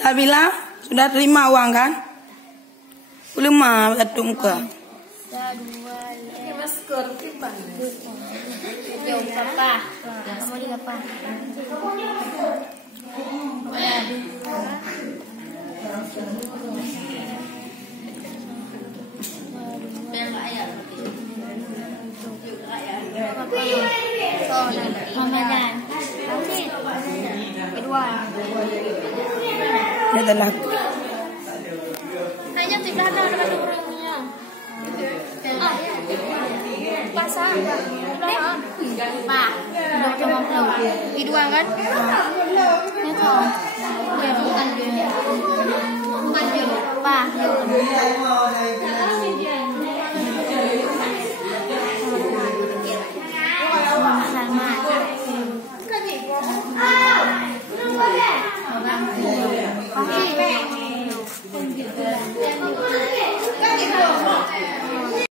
Sabila, sudah terima uang kan? Belum mah adung ke. Jom papa. Kamu di apa? Ramadan. Kedua. Dia adalah. Hanya di belakang ada burungnya. Pasang. Pak. Udah coba belum? Kedua kan? Ini kok. Ya bukan dia. Bukan dia. Pak.